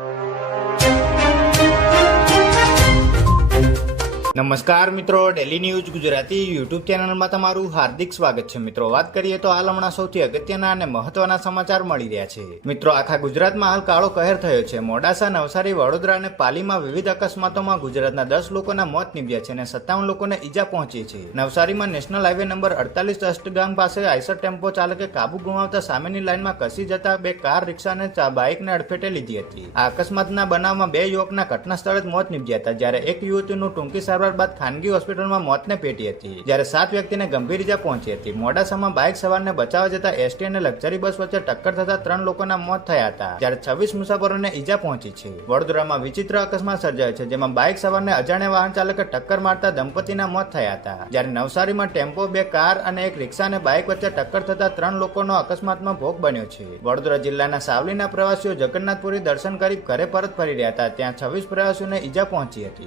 you. નમસ્કાર મિત્રો daily news Gujarati YouTube ચેનલમાં તમારું હાર્દિક સ્વાગત છે. મિત્રો, વાત કરીએ તો હાલ હમણાં સૌથી અગત્યના અને મહત્વના સમાચાર મળી રહ્યા છે. મિત્રો, આખા ગુજરાતમાં હાલ કાળો કહેર થયો છે. મોડાસા, નવસારી, વડોદરા અને પાલીમાં વિવિધ અકસ્માતોમાં ગુજરાતના દસ લોકોના મોત નીપજ્યા છે અને સત્તાવન લોકોને ઈજા પહોંચી છે. નવસારીમાં નેશનલ હાઈવે નંબર અડતાલીસ અષ્ટગામ પાસે આઈસર ટેમ્પો ચાલકે કાબુ ગુમાવતા સામેની લાઇનમાં કસી જતા બે કાર, રિક્ષા અને બાઇકને અડફેટે લીધી હતી. આ અકસ્માતના બનાવમાં બે યુવકના ઘટના સ્થળે જ મોત નીપજ્યા હતા. જ્યારે એક યુવતીનું ટૂંકી સારવાર બાદ ખાનગી હોસ્પિટલમાં મોતને પેટી હતી. જ્યારે સાત વ્યક્તિને ગંભીર ઇજા પહોંચી હતી. મોડાસામાં બાઇક સવારને બચાવવા જતા એસટી અને લક્ઝરી બસ વચ્ચે ટક્કર થતા ત્રણ લોકોના મોત થયા હતા. જ્યારે છવ્વીસ મુસાફરોને ઈજા પહોંચી છે. વડોદરામાં વિચિત્ર અકસ્માત સર્જાયો છે, જેમાં બાઇક સવારને અજાણ્યા વાહન ચાલકે ટક્કર મારતા દંપતીના મોત થયા હતા. જ્યારે નવસારીમાં ટેમ્પો, બે કાર અને એક રિક્ષા અને બાઇક વચ્ચે ટક્કર થતા ત્રણ લોકોનો અકસ્માતમાં ભોગ બન્યો છે. વડોદરા જિલ્લાના સાવલીના પ્રવાસીઓ જગન્નાથપુરી દર્શન કરી ઘરે પરત ફરી રહ્યા હતા. ત્યાં છવ્વીસ પ્રવાસીઓને ઈજા પહોંચી હતી.